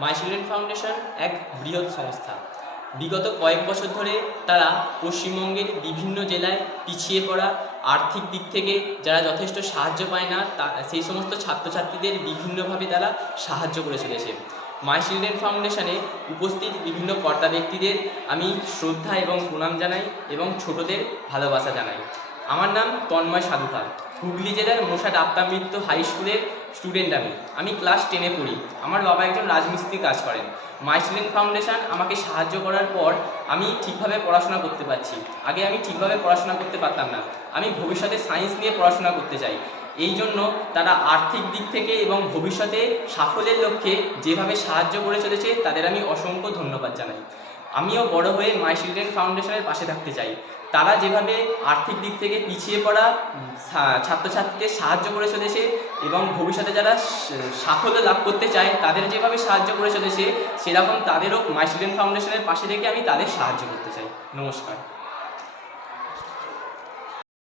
My children foundation এক বৃহৎ সংস্থা। বিগত কয়েক বছর ধরে তারা পশ্চিমবঙ্গের বিভিন্ন জেলায় পিছিয়ে পড়া, আর্থিক দিক থেকে যারা যথেষ্ট সাহায্য পায় না সেই সমস্ত ছাত্রছাত্রীদের বিভিন্নভাবে তারা সাহায্য করে চলেছে। মাই চিলড্রেন ফাউন্ডেশনে উপস্থিত বিভিন্ন কর্তা ব্যক্তিদের আমি শ্রদ্ধা এবং প্রণাম জানাই এবং ছোটদের ভালোবাসা জানাই। আমার নাম তন্ময় সাধুখাল। হুগলি জেলার মোশাট আপ্তামৃত্য হাই স্কুলের স্টুডেন্ট। আমি ক্লাস 10-এ পড়ি। আমার বাবা একজন রাজমিস্ত্রি কাজ করেন। মাই চিলড্রেন ফাউন্ডেশন আমাকে সাহায্য করার পর আমি ঠিকভাবে পড়াশোনা করতে পারছি। আগে আমি ঠিকভাবে পড়াশোনা করতে পারতাম না। আমি ভবিষ্যতে সায়েন্স নিয়ে পড়াশোনা করতে চাই। এই জন্য তারা আর্থিক দিক থেকে এবং ভবিষ্যতে সাফল্যের লক্ষ্যে যেভাবে সাহায্য করে চলেছে তাদের আমি অসংখ্য ধন্যবাদ জানাই। আমিও বড় হয়ে মাই চিলড্রেন ফাউন্ডেশনের পাশে থাকতে চাই। তারা যেভাবে আর্থিক দিক থেকে পিছিয়ে পড়া ছাত্রছাত্রীদের সাহায্য করে চলেছে এবং ভবিষ্যতে যারা সাফল্য লাভ করতে চায় তাদের যেভাবে সাহায্য করে চলেছে, সেরকম তাদেরও মাই চিলড্রেন ফাউন্ডেশনের পাশে থেকে আমি তাদের সাহায্য করতে চাই। নমস্কার।